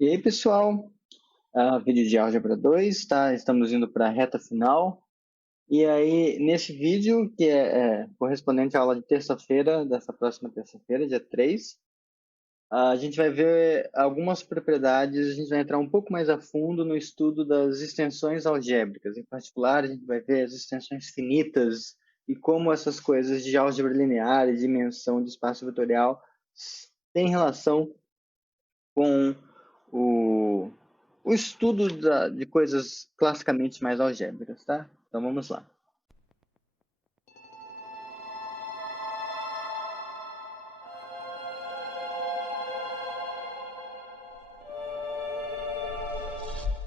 E aí, pessoal, vídeo de álgebra 2, tá? Estamos indo para a reta final. E aí, nesse vídeo, que é correspondente à aula de terça-feira, dessa próxima terça-feira, dia 3, a gente vai ver algumas propriedades, a gente vai entrar um pouco mais a fundo no estudo das extensões algébricas. Em particular, a gente vai ver as extensões finitas e como essas coisas de álgebra linear e dimensão de espaço vetorial têm relação com o, o estudo de coisas classicamente mais algébricas, tá? Então vamos lá.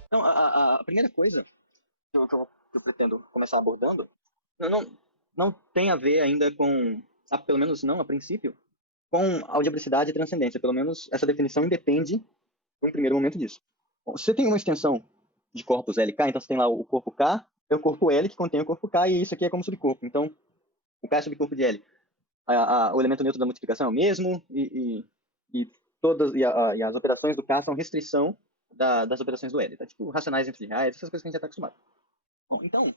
Então, a primeira coisa que eu pretendo começar abordando não tem a ver ainda com, pelo menos não a princípio, com algebricidade e transcendência. Pelo menos essa definição independe, no primeiro momento, disso. Bom, se você tem uma extensão de corpos LK, então você tem lá o corpo K, é o corpo L que contém o corpo K, e isso aqui é como subcorpo. Então, o K é subcorpo de L. O elemento neutro da multiplicação é o mesmo, e todas e as operações do K são restrição das operações do L, tá? Tipo, racionais entre reais, essas coisas que a gente já está acostumado. Bom, então,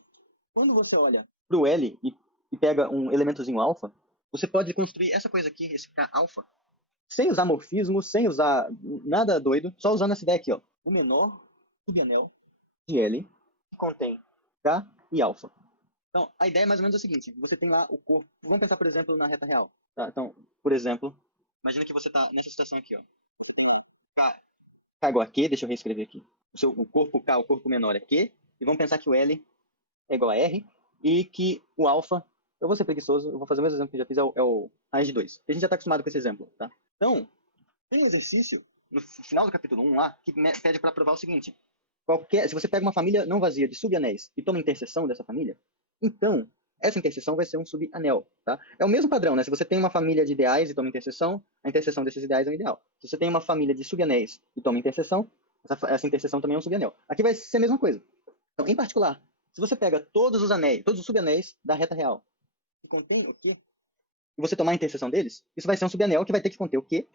quando você olha para o L e pega um elementozinho alfa, você pode construir essa coisa aqui, esse K alfa, sem usar morfismo, sem usar nada doido, só usando essa ideia aqui, ó. O menor subanel de L que contém K e alfa. Então, a ideia é mais ou menos a seguinte: você tem lá o corpo. Vamos pensar, por exemplo, na reta real. Tá? Então, por exemplo, imagina que você está nessa situação aqui, ó. K igual a Q, deixa eu reescrever aqui. O corpo K, o corpo menor é Q, e vamos pensar que o L é igual a R, e que o alfa, eu vou ser preguiçoso, eu vou fazer o mesmo exemplo que eu já fiz, é o raiz de 2. A gente já está acostumado com esse exemplo, tá? Então, tem exercício, no final do capítulo 1 lá, que pede para provar o seguinte: se você pega uma família não vazia de subanéis e toma interseção dessa família, então essa interseção vai ser um subanel, tá? É o mesmo padrão, né? Se você tem uma família de ideais e toma interseção, a interseção desses ideais é um ideal. Se você tem uma família de subanéis e toma interseção, essa interseção também é um subanel. Aqui vai ser a mesma coisa. Então, em particular, se você pega todos os anéis, todos os subanéis da reta real, que contém o quê? E você tomar a interseção deles, isso vai ser um subanel que vai ter que conter o quê?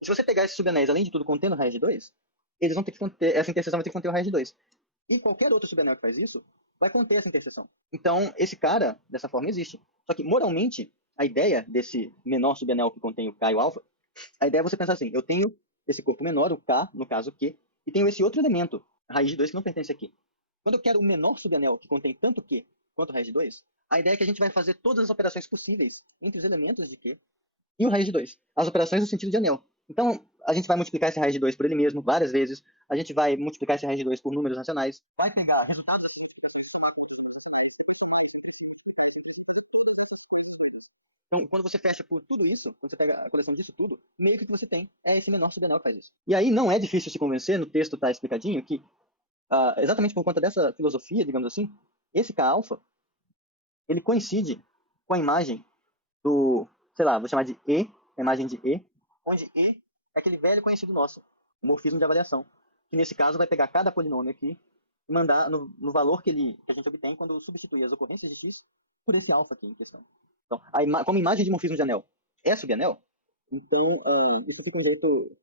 Se você pegar esses subanéis, além de tudo, contendo raiz de 2, eles vão ter que conter, essa interseção vai ter que conter o raiz de 2. E qualquer outro subanel que faz isso, vai conter essa interseção. Então, esse cara, dessa forma, existe. Só que, moralmente, a ideia desse menor subanel que contém o K e o alfa, a ideia é você pensar assim: eu tenho esse corpo menor, o K, no caso o Q, e tenho esse outro elemento, a raiz de 2, que não pertence aqui. Quando eu quero o menor subanel que contém tanto Q quanto raiz de 2, a ideia é que a gente vai fazer todas as operações possíveis entre os elementos de Q e o raiz de 2. As operações no sentido de anel. Então, a gente vai multiplicar esse raiz de 2 por ele mesmo várias vezes. A gente vai multiplicar esse raiz de 2 por números racionais. Vai pegar resultados dessas multiplicações. Então, quando você fecha por tudo isso, quando você pega a coleção disso tudo, meio que o que você tem é esse menor subanel que faz isso. E aí não é difícil se convencer, no texto está explicadinho, que exatamente por conta dessa filosofia, digamos assim, esse K-alfa, ele coincide com a imagem do, sei lá, vou chamar de E, a imagem de E, onde E é aquele velho conhecido nosso, o morfismo de avaliação, que nesse caso vai pegar cada polinômio aqui e mandar no valor que a gente obtém quando substituir as ocorrências de x por esse alfa aqui em questão. Então, como imagem de morfismo de anel é subanel, então isso fica um jeito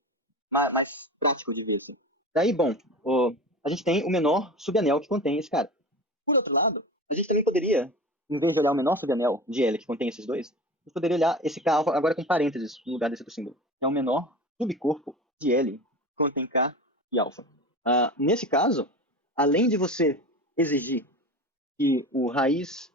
mais prático de ver. Assim. Daí, bom, a gente tem o menor subanel que contém esse cara. Por outro lado, a gente também poderia, em vez de olhar o menor subanel de L que contém esses dois, a gente poderia olhar esse K alfa agora com parênteses no lugar desse outro símbolo. É o menor subcorpo de L que contém K e alfa. Nesse caso, além de você exigir que o raiz.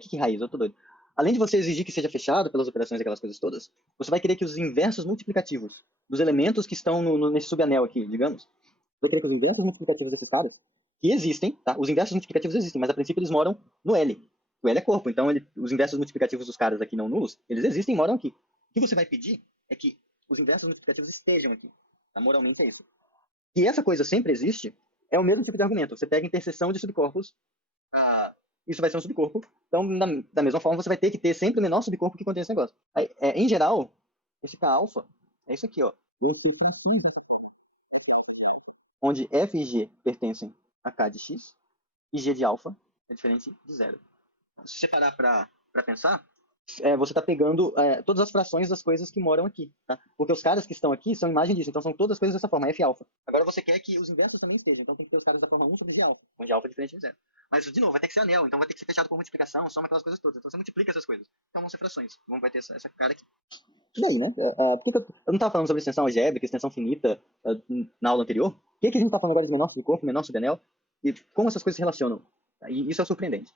Que raiz? Eu tô doido. Além de você exigir que seja fechado pelas operações e aquelas coisas todas, você vai querer que os inversos multiplicativos dos elementos que estão nesse subanel aqui, digamos, vai querer que os inversos multiplicativos desses caras, que existem, tá? Os inversos multiplicativos existem, mas a princípio eles moram no L. O L é corpo, então os inversos multiplicativos dos caras aqui não nulos, eles existem e moram aqui. O que você vai pedir é que os inversos multiplicativos estejam aqui. Tá? Moralmente é isso. Que essa coisa sempre existe é o mesmo tipo de argumento. Você pega a interseção de subcorpos, isso vai ser um subcorpo. Então, da mesma forma, você vai ter que ter sempre o menor subcorpo que contém esse negócio. Aí, em geral, esse K alfa é isso aqui, ó. Onde F e G pertencem a K de X e G de alfa é diferente de zero. Se você parar para pensar, você está pegando todas as frações das coisas que moram aqui, tá? Porque os caras que estão aqui são imagem disso, então são todas as coisas dessa forma, f alfa. Agora você quer que os inversos também estejam, então tem que ter os caras da forma 1 sobre g alfa, onde alfa é diferente de zero. Mas, de novo, vai ter que ser anel, então vai ter que ser fechado por multiplicação, soma aquelas coisas todas. Então você multiplica essas coisas. Então vão ser frações. Vai ter essa cara aqui. E daí, né? Por que eu não estava falando sobre extensão algébrica, extensão finita na aula anterior? Por que a gente está falando agora de menor subcorpo, menor subanel? E como essas coisas se relacionam? E isso é surpreendente.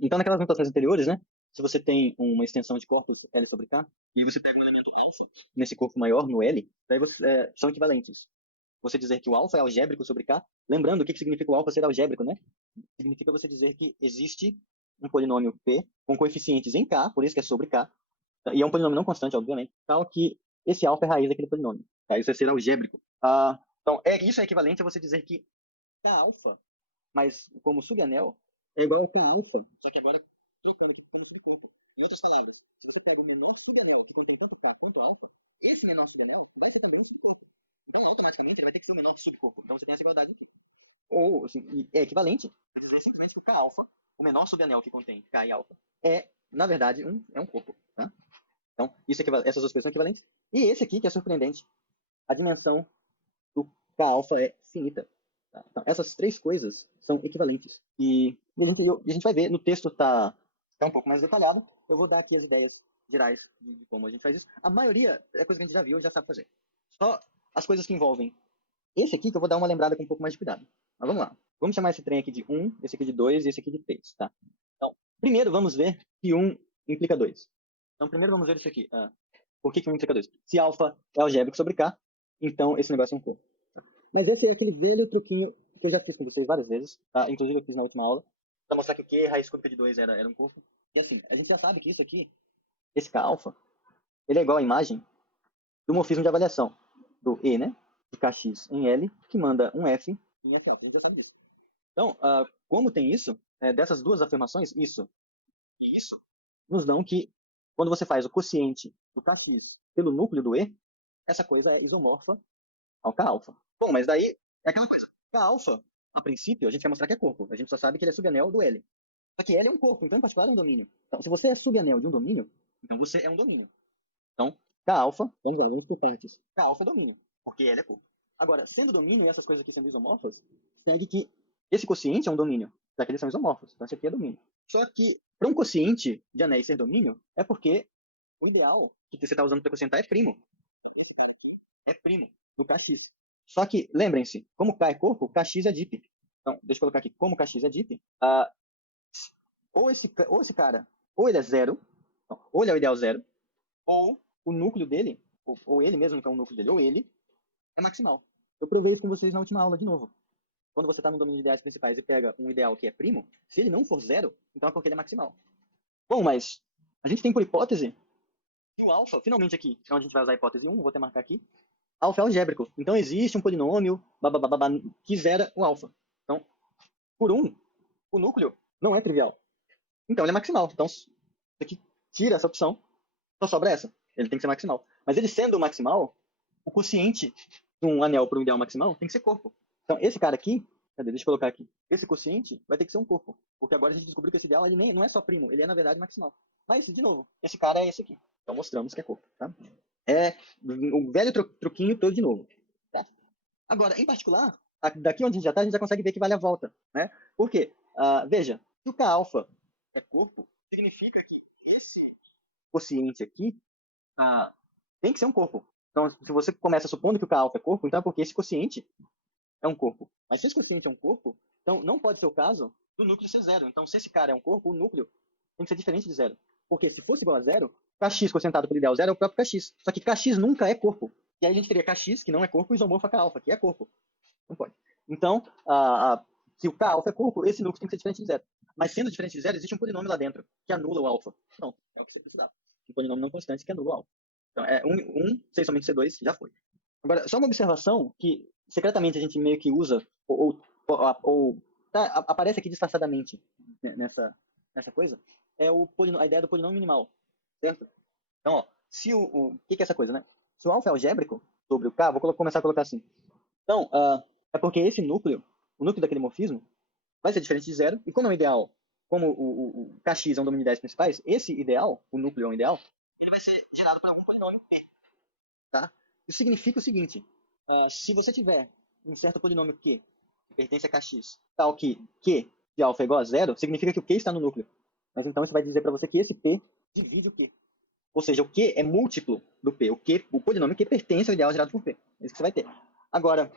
Então, naquelas notações anteriores, né? Se você tem uma extensão de corpos L sobre K, e você pega um elemento alfa nesse corpo maior, no L, daí são equivalentes. Você dizer que o alfa é algébrico sobre K, lembrando o que significa o alfa ser algébrico, né? Significa você dizer que existe um polinômio P com coeficientes em K, por isso que é sobre K, e é um polinômio não constante, obviamente, tal que esse alfa é raiz daquele polinômio. Tá? Isso é ser algébrico. Então, isso é equivalente a você dizer que K alfa, mas como subanel, é igual a K alfa, só que agora trocando como subcorpo. Em outras palavras, se você pega o menor subanel, que contém tanto K quanto alfa, esse menor subanel vai ser também um subcorpo. Então, automaticamente, ele vai ter que ser o menor subcorpo. Então, você tem essa igualdade aqui. Ou, assim, é equivalente a dizer simplesmente que o K alfa, o menor subanel que contém K e alfa, na verdade, é um corpo. Tá? Então, essas duas coisas são equivalentes. E esse aqui, que é surpreendente, a dimensão do K alfa é finita. Tá? Então, essas três coisas são equivalentes. E a gente vai ver, no texto está um pouco mais detalhado. Eu vou dar aqui as ideias gerais de como a gente faz isso. A maioria é coisa que a gente já viu e já sabe fazer. Só as coisas que envolvem esse aqui que eu vou dar uma lembrada com um pouco mais de cuidado. Mas vamos lá. Vamos chamar esse trem aqui de 1, esse aqui de 2 e esse aqui de 3. Tá? Então, primeiro vamos ver que 1 implica 2. Então, primeiro vamos ver isso aqui. Por que 1 implica 2? Se alfa é algébrico sobre K, então esse negócio é um corpo. Mas esse é aquele velho truquinho que eu já fiz com vocês várias vezes, tá? Inclusive eu fiz na última aula, para mostrar que o Q raiz cúbica de 2 era um corpo. E assim, a gente já sabe que isso aqui, esse K alfa, ele é igual à imagem do morfismo de avaliação, do E, né? De Kx em L, que manda um F em F alfa. A gente já sabe disso. Então, como tem isso, dessas duas afirmações, isso e isso, nos dão que quando você faz o quociente do Kx pelo núcleo do E, essa coisa é isomorfa ao K alfa. Bom, mas daí é aquela coisa. K alfa, a princípio, a gente vai mostrar que é corpo. A gente só sabe que ele é subanel do L. Só que L é um corpo, então em particular é um domínio. Então, se você é subanel de um domínio, então você é um domínio. Então, K alfa, vamos por partes. K alfa é domínio, porque L é corpo. Agora, sendo domínio e essas coisas aqui sendo isomorfas, segue que esse quociente é um domínio, já que eles são isomorfos. Então, esse aqui é domínio. Só que, para um quociente de anéis ser domínio, é porque o ideal que você está usando para quocientar é primo. É primo do Kx. Só que, lembrem-se, como K é corpo, Kx é dip. Então, deixa eu colocar aqui, como Kx é dip, ou esse cara, ou ele é zero, ou ele é o ideal zero, ou o núcleo dele, ou ele mesmo que é o núcleo dele, ou ele é maximal. Eu provei isso com vocês na última aula de novo. Quando você está no domínio de ideais principais e pega um ideal que é primo, se ele não for zero, então é porque ele é maximal. Bom, mas a gente tem por hipótese que o alfa, finalmente aqui, é onde a gente vai usar a hipótese 1, vou até marcar aqui, alfa é algébrico. Então existe um polinômio que zera o alfa. Então, por 1, o núcleo não é trivial. Então ele é maximal. Então, isso aqui tira essa opção, só sobra essa. Ele tem que ser maximal. Mas ele sendo maximal, o quociente de um anel para um ideal maximal tem que ser corpo. Então, esse cara aqui, deixa eu colocar aqui. Esse quociente vai ter que ser um corpo. Porque agora a gente descobriu que esse ideal ele não é só primo, ele é, na verdade, maximal. Mas, de novo, esse cara é esse aqui. Então mostramos que é corpo. Tá? É o velho truquinho todo de novo. Tá? Agora, em particular, daqui onde a gente já está, a gente já consegue ver que vale a volta. Né? Por quê? Veja, se o K alfa é corpo, significa que esse quociente aqui tem que ser um corpo. Então, se você começa supondo que o K alfa é corpo, então é porque esse quociente é um corpo. Mas se esse quociente é um corpo, então não pode ser o caso do núcleo ser zero. Então, se esse cara é um corpo, o núcleo tem que ser diferente de zero. Porque se fosse igual a zero, Kx quocientado pelo ideal zero é o próprio Kx. Só que Kx nunca é corpo. E aí a gente teria Kx, que não é corpo, isomorfo a K alfa, que é corpo. Não pode. Então, se o K alfa é corpo, esse núcleo tem que ser diferente de zero. Mas sendo diferente de zero, existe um polinômio lá dentro, que anula o alfa. Não, é o que você precisava. Um polinômio não constante que anula o alfa. Então, 6 somente C2, já foi. Agora, só uma observação que secretamente a gente meio que usa, aparece aqui disfarçadamente nessa coisa, é a ideia do polinômio minimal, certo? Então, ó, o que é essa coisa, né? Se o alfa é algébrico sobre o K, vou começar a colocar assim. Então, é porque esse núcleo, o núcleo daquele morfismo, vai ser diferente de zero, e como é um ideal como o Kx é um domínio de ideias principais, esse ideal, o núcleo é um ideal, ele vai ser gerado por algum polinômio P. Tá? Isso significa o seguinte, se você tiver um certo polinômio Q, que pertence a Kx, tal que Q de alfa é igual a zero, significa que o Q está no núcleo. Mas então isso vai dizer para você que esse P divide o Q. Ou seja, o Q é múltiplo do P. O polinômio Q pertence ao ideal gerado por P. É isso que você vai ter. Agora,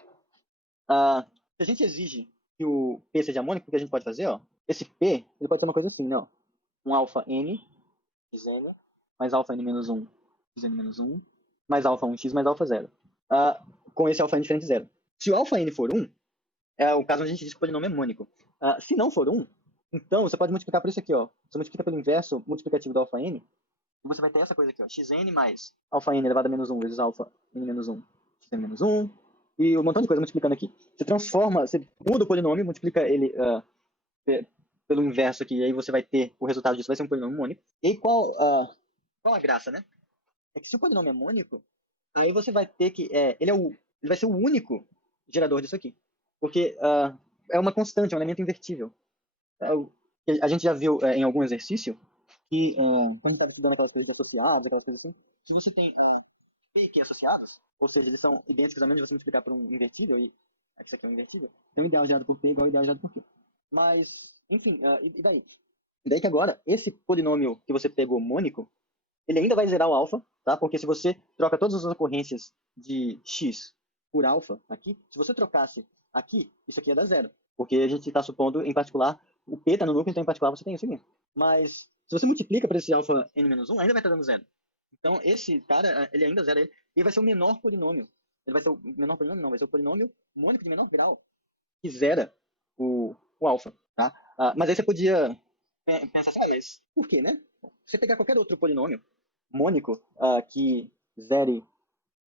se a gente exige que o P seja harmônico, o que a gente pode fazer? Ó, esse P ele pode ser uma coisa assim, né? Ó, um alfa n, xn, mais alfa n menos 1, xn menos 1, mais alfa 1x mais alfa 0. Com esse alfa n diferente de 0. Se o alfa n for 1, é o caso onde a gente diz que o polinômio é mônico. Se não for 1, então você pode multiplicar por isso aqui. Ó. Você multiplica pelo inverso multiplicativo do alfa n, e você vai ter essa coisa aqui, ó, xn mais alfa n elevado a menos 1 vezes alfa n menos 1, xn menos 1, e um montão de coisa multiplicando aqui. Você transforma, você muda o polinômio, multiplica ele pelo inverso aqui, e aí você vai ter, o resultado disso vai ser um polinômio mônico. E qual a graça, né? É que se o polinômio é mônico, aí você vai ter que, ele vai ser o único gerador disso aqui. Porque é uma constante, é um elemento invertível. A gente já viu em algum exercício que, quando a gente estava estudando aquelas coisas de associados, aquelas coisas assim, se você tem P e Q associados, ou seja, eles são idênticos a menos de você multiplicar por um invertível, e isso aqui é um invertível, então o ideal gerado por P é igual ao ideal gerado por Q. Mas, enfim, e daí? E daí que agora, esse polinômio que você pegou mônico, ele ainda vai zerar o alfa, tá? Porque se você troca todas as ocorrências de x por alfa aqui, se você trocasse aqui, isso aqui ia dar zero. Porque a gente está supondo, em particular, o P está no núcleo, então em particular você tem isso aqui. Mas se você multiplica por esse alfa n-1, ainda vai estar dando zero. Então esse cara, ele ainda zera ele, e vai ser o menor polinômio. Ele vai ser o menor polinômio, não, vai ser o polinômio mônico de menor grau, que zera o alfa, tá? Mas aí você podia pensar assim, mas por quê, né? Se você pegar qualquer outro polinômio mônico que zere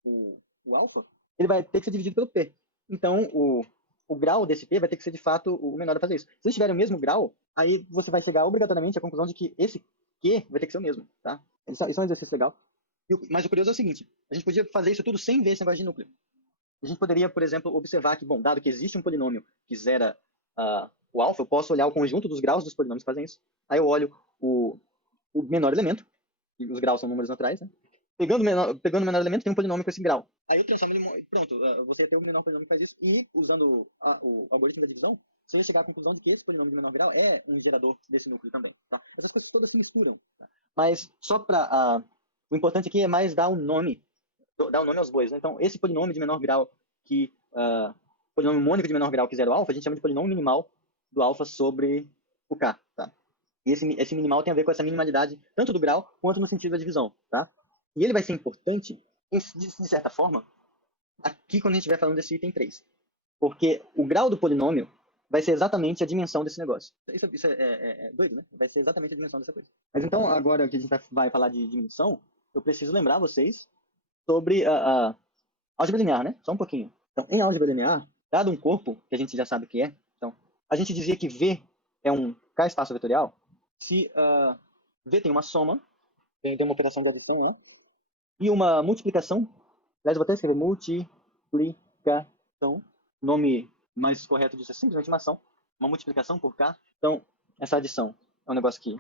o alfa, ele vai ter que ser dividido pelo P. Então, o grau desse P vai ter que ser, de fato, o menor a fazer isso. Se eles tiverem o mesmo grau, aí você vai chegar obrigatoriamente à conclusão de que esse Q vai ter que ser o mesmo, tá? Isso é um exercício legal. Mas o curioso é o seguinte, a gente podia fazer isso tudo sem ver esse negócio de núcleo. A gente poderia, por exemplo, observar que, bom, dado que existe um polinômio que zera o alfa, eu posso olhar o conjunto dos graus dos polinômios que fazem isso. Aí eu olho o menor elemento, e os graus são números naturais, né? Pegando o menor elemento, tem um polinômio com esse grau. Aí eu transformo ele, pronto, você ia ter o menor polinômio que faz isso, e usando o algoritmo da divisão, você vai chegar à conclusão de que esse polinômio de menor grau é um gerador desse núcleo também. Tá? Essas coisas todas se misturam. Tá? Mas só para... o importante aqui é mais dar um nome aos bois. Né? Então, esse polinômio de menor grau, polinômio mônico de menor grau que zero alfa, a gente chama de polinômio minimal do alfa sobre o k. Tá? E esse minimal tem a ver com essa minimalidade, tanto do grau quanto no sentido da divisão. Tá? E ele vai ser importante, de certa forma, aqui quando a gente estiver falando desse item 3. Porque o grau do polinômio vai ser exatamente a dimensão desse negócio. Isso é doido, né? Vai ser exatamente a dimensão dessa coisa. Mas então, agora que a gente vai falar de dimensão, eu preciso lembrar vocês sobre a álgebra linear, né? Só um pouquinho. Então, em álgebra linear, dado um corpo, que a gente já sabe o que é, então, a gente dizia que V é um K espaço vetorial, se V tem uma soma, tem uma operação de adição, né? E uma multiplicação, aliás, eu vou até escrever multiplicação, o nome mais correto disso é simplesmente uma ação, uma multiplicação por K. Então, essa adição é um negócio que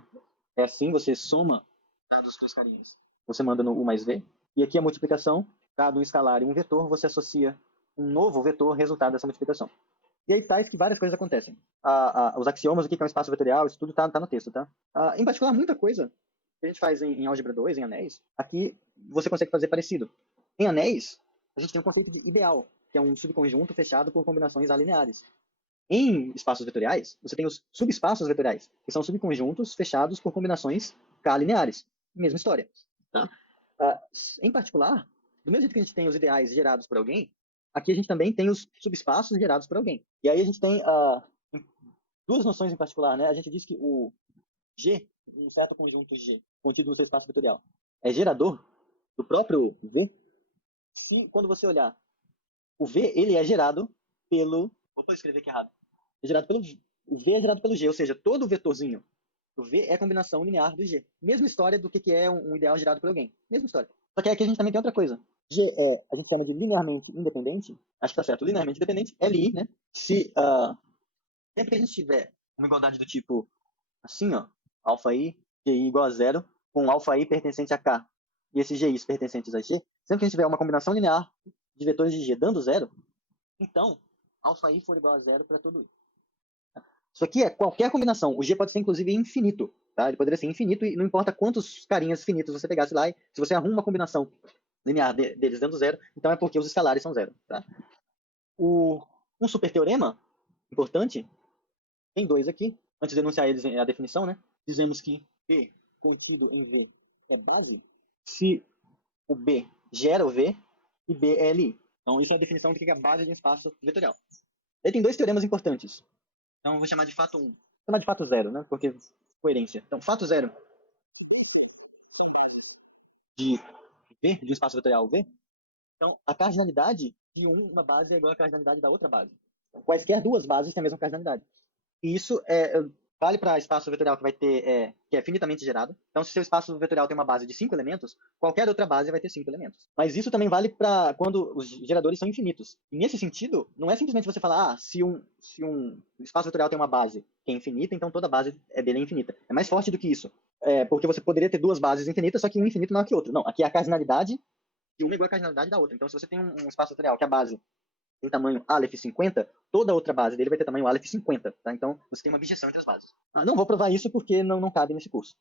é assim, você soma dados dois carinhas, você manda no U mais V, e aqui a multiplicação, dado um escalar e um vetor, você associa um novo vetor resultado dessa multiplicação. E aí tais que várias coisas acontecem. Os axiomas, o que é um espaço vetorial, isso tudo tá no texto, tá? Em particular, muita coisa que a gente faz em álgebra 2, em anéis, aqui você consegue fazer parecido. Em anéis, a gente tem um conceito de ideal, que é um subconjunto fechado por combinações alineares. Em espaços vetoriais, você tem os subespaços vetoriais, que são subconjuntos fechados por combinações K-lineares. Mesma história. Tá? Em particular, do mesmo jeito que a gente tem os ideais gerados por alguém, aqui a gente também tem os subespaços gerados por alguém. E aí a gente tem duas noções em particular, né? A gente diz que o G, um certo conjunto G, contido no seu espaço vetorial, é gerador do próprio V, se quando você olhar o V, ele é gerado pelo... Vou escrever aqui errado. O V é gerado pelo G, ou seja, todo o vetorzinho do V é a combinação linear do G. Mesma história do que é um ideal gerado por alguém. Mesma história. Só que aqui a gente também tem outra coisa. G a gente chama de linearmente independente. Acho que tá certo. Linearmente independente, LI, né? Se sempre que a gente tiver uma igualdade do tipo assim, ó, alfa i, gi igual a zero, com alfa i pertencente a k e esses gi's pertencentes a g, sempre que a gente tiver uma combinação linear de vetores de g dando zero, então alfa i for igual a zero para todo i. Isso aqui é qualquer combinação. O g pode ser, inclusive, infinito. Tá? Ele poderia ser infinito e não importa quantos carinhas finitos você pegasse lá. Se você arruma uma combinação linear deles dando zero, então é porque os escalares são zero. Tá? Um super teorema importante, tem dois aqui. Antes de enunciar eles a definição, né? Dizemos que B contido em V é base se o B gera o V e B é Li. Então, isso é a definição do que é a base de um espaço vetorial. Aí tem dois teoremas importantes. Então, eu vou chamar de fato 1. Vou chamar de fato 0, né? Porque coerência. Então, fato 0 de V, de um espaço vetorial V. Então, a cardinalidade de uma base é igual à cardinalidade da outra base. Então, quaisquer duas bases têm a mesma cardinalidade. E isso vale para espaço vetorial que vai ter que é finitamente gerado. Então, se seu espaço vetorial tem uma base de 5 elementos, qualquer outra base vai ter 5 elementos. Mas isso também vale para quando os geradores são infinitos. E nesse sentido, não é simplesmente você falar, se um espaço vetorial tem uma base que é infinita, então toda base dele é infinita. É mais forte do que isso. Porque você poderia ter duas bases infinitas, só que um infinito maior que o outro. Não, aqui é a cardinalidade de uma igual à cardinalidade da outra. Então, se você tem um espaço vetorial que a base tem tamanho Aleph 50, toda outra base dele vai ter tamanho Aleph 50. Tá? Então, você tem uma objeção entre as bases. Não vou provar isso porque não cabe nesse curso.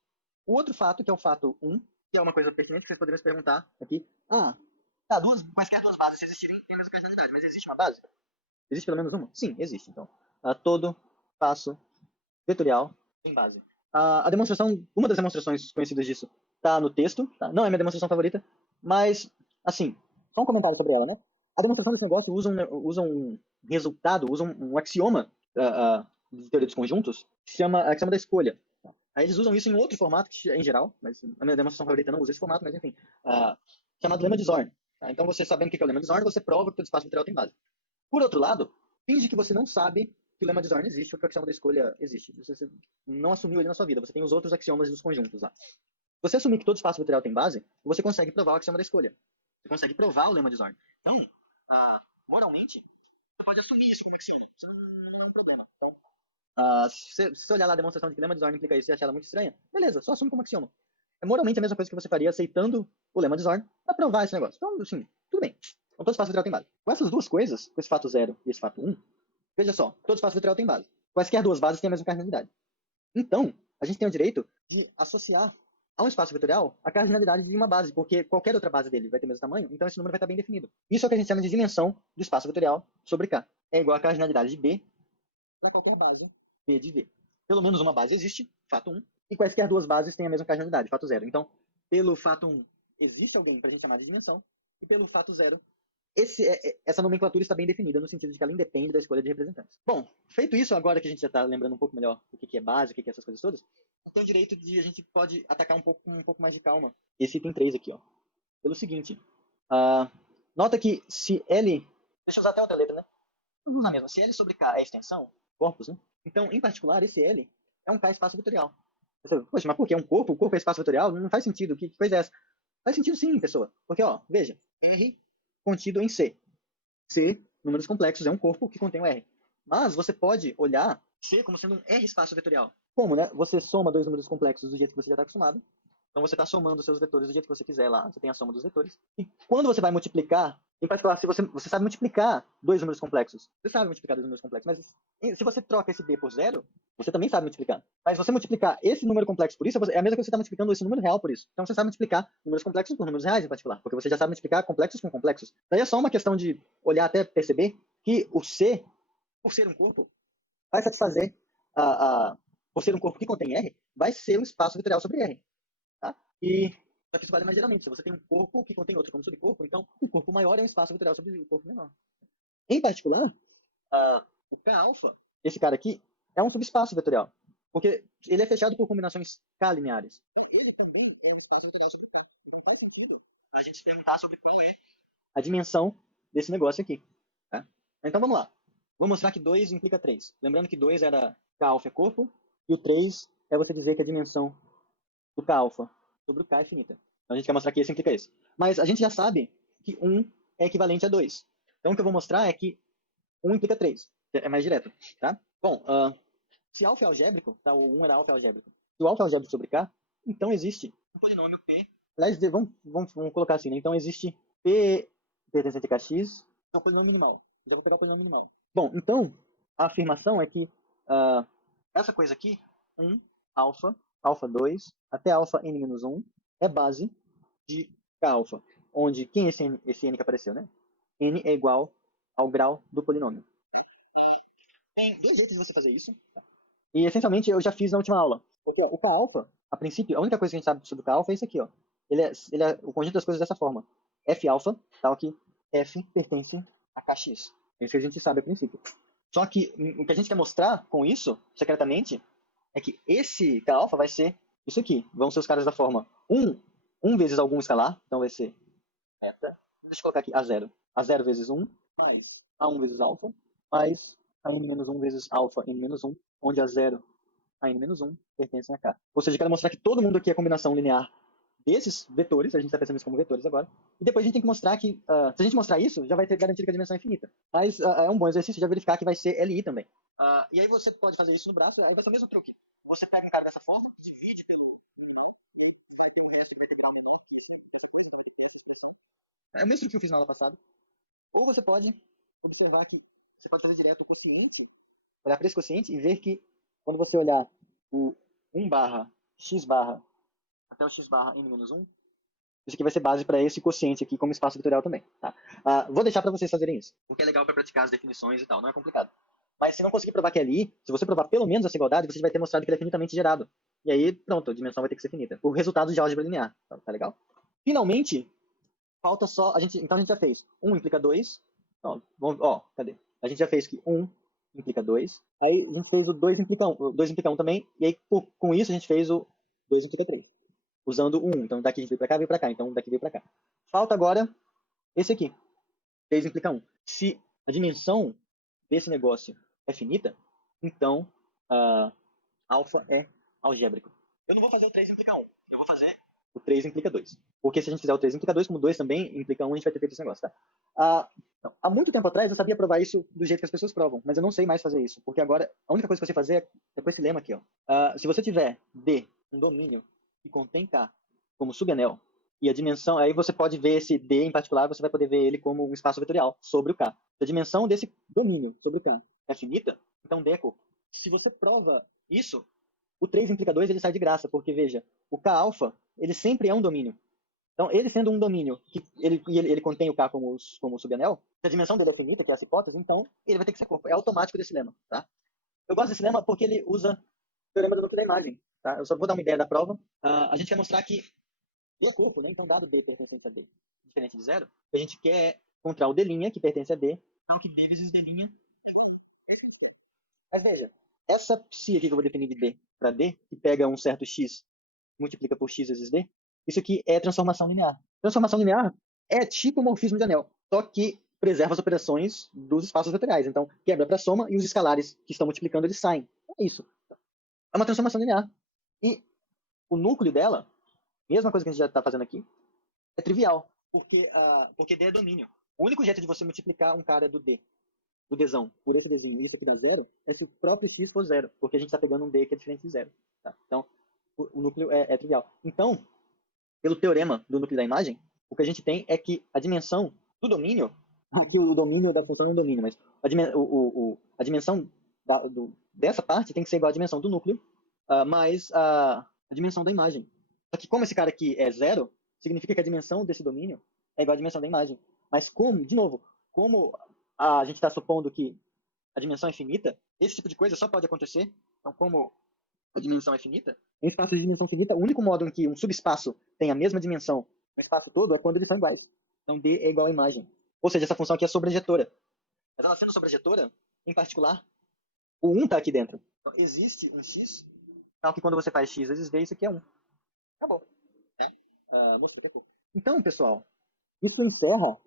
O outro fato, que é o fato 1, que é uma coisa pertinente que vocês poderiam se perguntar aqui. Quaisquer duas bases, se existirem, tem a mesma cardinalidade. Mas existe uma base? Existe pelo menos uma? Sim, existe. Então, todo espaço vetorial tem base. Uma das demonstrações conhecidas disso está no texto. Tá? Não é minha demonstração favorita, mas, assim, só um comentário sobre ela, né? A demonstração desse negócio usa um resultado, usa um axioma de teoria dos conjuntos, que se chama axioma da escolha. Aí eles usam isso em outro formato, em geral, mas a minha demonstração favorita não usa esse formato, mas enfim, chamado lema de Zorn. Tá? Então, você sabendo o que é o lema de Zorn, você prova que todo espaço vetorial tem base. Por outro lado, finge que você não sabe que o lema de Zorn existe ou que o axioma da escolha existe. Você não assumiu ele na sua vida, você tem os outros axiomas dos conjuntos lá. Se você assumir que todo espaço vetorial tem base, você consegue provar o axioma da escolha. Você consegue provar o lema de Zorn. Então, moralmente, você pode assumir isso como axioma. Isso não é um problema. Então, se você olhar lá a demonstração de que lema de Zorn implica isso e achar ela muito estranha, beleza, só assume como axioma. É moralmente a mesma coisa que você faria aceitando o lema de Zorn para provar esse negócio. Então, assim, tudo bem. Então, todo espaço vetorial tem base. Com essas duas coisas, com esse fato 0 e esse fato 1, veja só, todo espaço vetorial tem base. Quaisquer duas bases têm a mesma cardinalidade. Então, a gente tem o direito de associar a um espaço vetorial a cardinalidade de uma base, porque qualquer outra base dele vai ter o mesmo tamanho, então esse número vai estar bem definido. Isso é o que a gente chama de dimensão do espaço vetorial sobre K. É igual à cardinalidade de B para qualquer base B de V. Pelo menos uma base existe, fato 1, e quaisquer duas bases têm a mesma cardinalidade, fato 0. Então, pelo fato 1, existe alguém para a gente chamar de dimensão, e pelo fato 0, essa nomenclatura está bem definida no sentido de que ela independe da escolha de representantes. Bom, feito isso, agora que a gente já está lembrando um pouco melhor o que é base, o que é essas coisas todas, então o direito de a gente pode atacar com um pouco mais de calma esse item 3 aqui, ó. Pelo seguinte, nota que se L... Deixa eu usar até outra letra, né? Vamos usar mesmo. Se L sobre K é extensão, corpus, né? Então, em particular, esse L é um K espaço vetorial. Poxa, mas por que é um corpo? O corpo é espaço vetorial? Não faz sentido. Que coisa é essa? Faz sentido sim, pessoa. Porque, ó, veja, R contido em C. C, números complexos, é um corpo que contém o R. Mas você pode olhar C como sendo um R espaço vetorial. Como, né? Você soma dois números complexos do jeito que você já está acostumado. Então você está somando os seus vetores do jeito que você quiser lá. Você tem a soma dos vetores. E quando você vai multiplicar, em particular, se você sabe multiplicar dois números complexos. Você sabe multiplicar dois números complexos, mas se você troca esse B por zero, você também sabe multiplicar. Mas você multiplicar esse número complexo por isso, é a mesma coisa que você está multiplicando esse número real por isso. Então você sabe multiplicar números complexos por números reais em particular, porque você já sabe multiplicar complexos com complexos. Daí é só uma questão de olhar até perceber que o C, por ser um corpo, vai satisfazer, por ser um corpo que contém R, vai ser um espaço vetorial sobre R. Tá? E só que isso vale mais geralmente. Se você tem um corpo que contém outro como subcorpo, então o corpo maior é um espaço vetorial sobre o corpo menor. Em particular, o K-alfa, esse cara aqui, é um subespaço vetorial. Porque ele é fechado por combinações K lineares. Então ele também é um espaço vetorial sobre o K. Então faz sentido a gente se perguntar sobre qual é a dimensão desse negócio aqui. Tá? Então vamos lá. Vou mostrar que 2 implica 3. Lembrando que 2 era K-alfa é corpo, e o 3 é você dizer que a dimensão do K-alfa sobre o K é finita. Então a gente quer mostrar que esse implica esse. Mas a gente já sabe que 1 é equivalente a 2. Então o que eu vou mostrar é que 1 implica 3. É mais direto. Tá? Bom, Se alfa é algébrico, tá? O 1 era alfa é algébrico. Se o alfa é algébrico sobre K, então existe um polinômio P. Aliás, vamos colocar assim, né? Então existe P pertencente a Kx, é um polinômio minimal. Já vou pegar o polinômio minimal. Bom, então, a afirmação é que essa coisa aqui, 1, alfa, alfa 2, até alfa n-1, é base de K alfa, onde quem é esse n que apareceu, né? N é igual ao grau do polinômio. Tem dois jeitos de você fazer isso. E, essencialmente, eu já fiz na última aula. Porque o K-alpha, a princípio, a única coisa que a gente sabe sobre o K-alpha é isso aqui, ó. Ele é o conjunto das coisas dessa forma. F-alpha, tal que F pertence a Kx. É isso que a gente sabe a princípio. Só que o que a gente quer mostrar com isso, secretamente, é que esse K-alpha vai ser isso aqui. Vão ser os caras da forma 1 vezes algum escalar, então vai ser eta. Deixa eu colocar aqui A0. A0 vezes 1, mais A1 vezes alfa, mais a n-1 vezes alfa n-1, onde A0 a n-1 pertencem a K. Ou seja, eu quero mostrar que todo mundo aqui é combinação linear desses vetores, a gente está pensando isso como vetores agora, e depois a gente tem que mostrar que, se a gente mostrar isso, já vai ter garantido que a dimensão é infinita. Mas é um bom exercício já verificar que vai ser LI também. E aí você pode fazer isso no braço, aí vai ser o mesmo truque. Você pega um cara dessa forma, divide pelo nominal, e vai ter o resto que vai ter grau menor que esse. É o mesmo truque que eu fiz na aula passada. Ou você pode observar que você pode fazer direto o quociente, olhar para esse quociente e ver que quando você olhar o 1 barra x barra até o x barra n-1, isso aqui vai ser base para esse quociente aqui como espaço vetorial também. Tá? Vou deixar para vocês fazerem isso, porque é legal para praticar as definições e tal, não é complicado. Mas se não conseguir provar que é LI, se você provar pelo menos essa igualdade, você vai ter mostrado que ele é finitamente gerado. E aí, pronto, a dimensão vai ter que ser finita. Por resultado de álgebra linear. Tá legal? Finalmente, falta só... então a gente já fez 1 implica 2. Cadê? A gente já fez que 1 implica 2. Aí a gente fez o 2 implica 1. O 2 implica 1 também. E aí, com isso, a gente fez o 2 implica 3. Usando o 1. Então daqui a gente veio para cá. Então daqui veio para cá. Falta agora esse aqui. 3 implica 1. Se a dimensão desse negócio é finita, então alfa é algébrico. Eu não vou fazer o 3 implica 1. Eu vou fazer o 3 implica 2. Porque se a gente fizer o 3 implica 2, como 2 também implica 1, a gente vai ter feito esse negócio, tá? Há muito tempo atrás eu sabia provar isso do jeito que as pessoas provam, mas eu não sei mais fazer isso, porque agora a única coisa que você fazer é com esse lema aqui, ó. Se você tiver D, um domínio que contém K como subanel, e a dimensão, aí você pode ver esse D em particular, você vai poder ver ele como um espaço vetorial sobre o K. Se a dimensão desse domínio sobre o K é finita, então D é corpo. Se você prova isso, o 3 implica 2 ele sai de graça, porque veja, o K alfa, ele sempre é um domínio. Então, ele sendo um domínio, que ele contém o K como subanel, se a dimensão dele é finita, que é essa hipótese, então ele vai ter que ser corpo. É automático desse lema, tá? Eu gosto desse lema porque ele usa o teorema do núcleo da imagem, tá? Eu só vou dar uma ideia da prova. A gente quer mostrar que D é corpo, né? Então, dado D pertencente a D diferente de zero, a gente quer encontrar o D', que pertence a D, então que D vezes D' é igual a 1. Mas veja, essa psi aqui que eu vou definir de D para D, que pega um certo x, multiplica por x vezes D, isso aqui é transformação linear. Transformação linear é tipo morfismo de anel, só que preserva as operações dos espaços vetoriais. Então, quebra para soma e os escalares que estão multiplicando, eles saem. É isso. É uma transformação linear. E o núcleo dela, mesma coisa que a gente já está fazendo aqui, é trivial, porque D é domínio. O único jeito de você multiplicar um cara do D, do Dzão, por esse Dzinho, e isso aqui dá zero, é se o próprio x for zero, porque a gente está pegando um D que é diferente de zero. Tá? Então, o núcleo é trivial. Então, pelo teorema do núcleo da imagem, o que a gente tem é que a dimensão do domínio, aqui o domínio da função é um domínio, mas a dimensão dessa parte tem que ser igual à dimensão do núcleo, mais a dimensão da imagem. Só que como esse cara aqui é zero, significa que a dimensão desse domínio é igual à dimensão da imagem. Mas como, de novo, como a gente está supondo que a dimensão é finita, esse tipo de coisa só pode acontecer. Então, como a dimensão é finita, em espaços de dimensão finita, o único modo em que um subespaço tem a mesma dimensão no espaço todo é quando eles são iguais. Então, D é igual à imagem. Ou seja, essa função aqui é sobrejetora. Mas ela sendo sobrejetora, em particular, o 1 está aqui dentro. Então, existe um x, tal que quando você faz x vezes D, isso aqui é 1. Acabou. Mostrei que é pouco. Então, pessoal, isso encerra,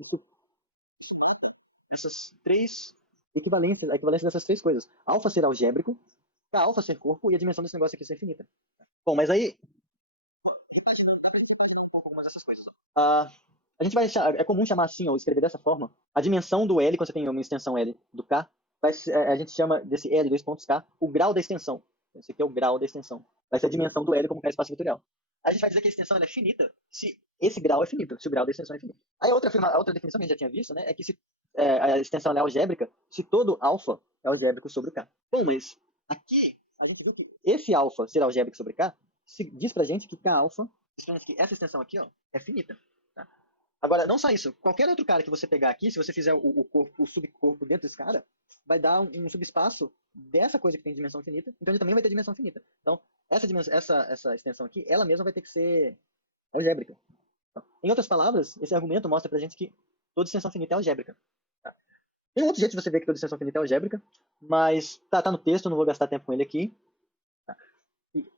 isso mata essas três equivalências, a equivalência dessas três coisas. Alfa ser algébrico, K-alfa ser corpo e a dimensão desse negócio aqui ser finita. Bom, mas aí, dá pra gente repaginar um pouco algumas dessas coisas. A gente vai é comum chamar assim, ou escrever dessa forma, a dimensão do L, quando você tem uma extensão L do K, a gente chama desse L, 2 pontos K, o grau da extensão. Esse aqui é o grau da extensão. Vai ser a dimensão do L como K é espaço vetorial. A gente vai dizer que a extensão é finita se esse grau é finito, se o grau da extensão é finito. Aí a outra definição que a gente já tinha visto, né, é que se a extensão é algébrica se todo alfa é algébrico sobre K. Bom, mas aqui a gente viu que esse alfa ser algébrico sobre K diz pra gente que K alfa, diz pra gente que essa extensão aqui, ó, é finita. Tá? Agora, não só isso, qualquer outro cara que você pegar aqui, se você fizer o subcorpo dentro desse cara, vai dar um subespaço dessa coisa que tem dimensão finita, então ele também vai ter dimensão finita. Então, essa extensão aqui, ela mesma vai ter que ser algébrica. Então, em outras palavras, esse argumento mostra pra gente que toda extensão finita é algébrica. Tá? Tem um outro jeito de você ver que toda extensão finita é algébrica, mas tá no texto, não vou gastar tempo com ele aqui. Tá?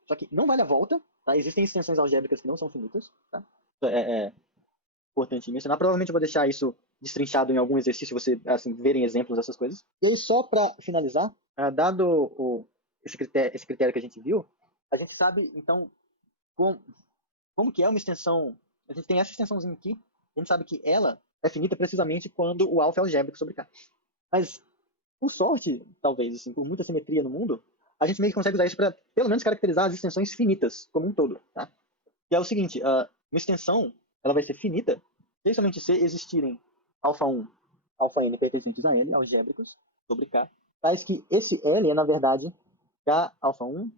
Só que não vale a volta, tá? Existem extensões algébricas que não são finitas, tá? É importante mencionar. Provavelmente eu vou deixar isso destrinchado em algum exercício, você assim, verem exemplos dessas coisas. E aí, só para finalizar, dado esse critério que a gente viu, a gente sabe, então, como que é uma extensão. A gente tem essa extensãozinha aqui, a gente sabe que ela é finita precisamente quando o alfa é algébrico sobre K. Mas, por sorte, talvez, assim, por muita simetria no mundo, a gente meio que consegue usar isso para, pelo menos, caracterizar as extensões finitas como um todo. Tá? Que é o seguinte, uma extensão ela vai ser finita, principalmente se existirem alfa1, alfa-n pertencentes a L, algébricos, sobre K, tais que esse L é, na verdade, K alfa1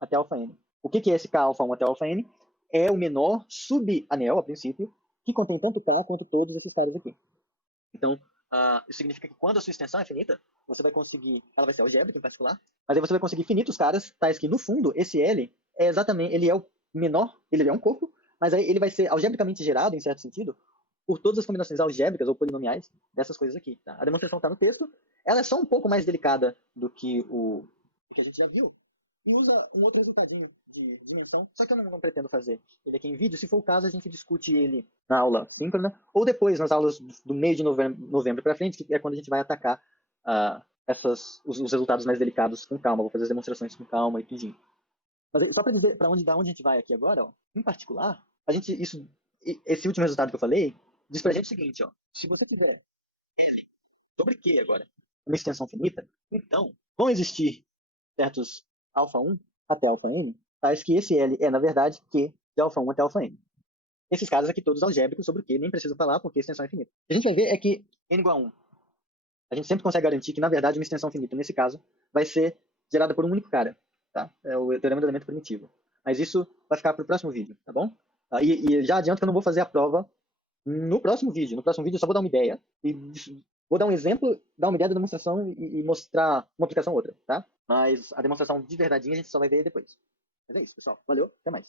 até alfa-n. O que é esse K alfa1 até alfa-n? É o menor subanel, a princípio, que contém tanto K quanto todos esses caras aqui. Então, isso significa que quando a sua extensão é finita, você vai conseguir, ela vai ser algébrica em particular, mas aí você vai conseguir finitos caras, tais que no fundo, esse L é exatamente, ele é o menor, ele é um corpo, mas aí ele vai ser algebricamente gerado, em certo sentido, por todas as combinações algébricas ou polinomiais dessas coisas aqui. Tá? A demonstração está no texto, ela é só um pouco mais delicada do que o que a gente já viu, e usa um outro resultadinho de dimensão, só que eu não pretendo fazer ele aqui em vídeo. Se for o caso, a gente discute ele na aula síncrona, ou depois nas aulas do meio de novembro para frente, que é quando a gente vai atacar os resultados mais delicados com calma. Vou fazer as demonstrações com calma e tudinho. Mas só para dizer para onde a gente vai aqui agora, ó, em particular, esse último resultado que eu falei diz pra gente o seguinte, ó, se você tiver sobre Q agora, uma extensão finita, então vão existir certos alfa1 até alfa-n, tais que esse L é, na verdade, Q de alfa1 até alfa-n. Esses caras aqui todos algébricos sobre o Q, nem preciso falar porque a extensão é finita. O que a gente vai ver é que n igual a 1, a gente sempre consegue garantir que, na verdade, uma extensão finita, nesse caso, vai ser gerada por um único cara. Tá? É o teorema do elemento primitivo. Mas isso vai ficar para o próximo vídeo, tá bom? E já adianto que eu não vou fazer a prova no próximo vídeo. No próximo vídeo eu só vou dar uma ideia e vou dar um exemplo, dar uma ideia da demonstração e mostrar uma aplicação ou outra, tá? Mas a demonstração de verdadeinha a gente só vai ver depois. Mas é isso, pessoal. Valeu, até mais.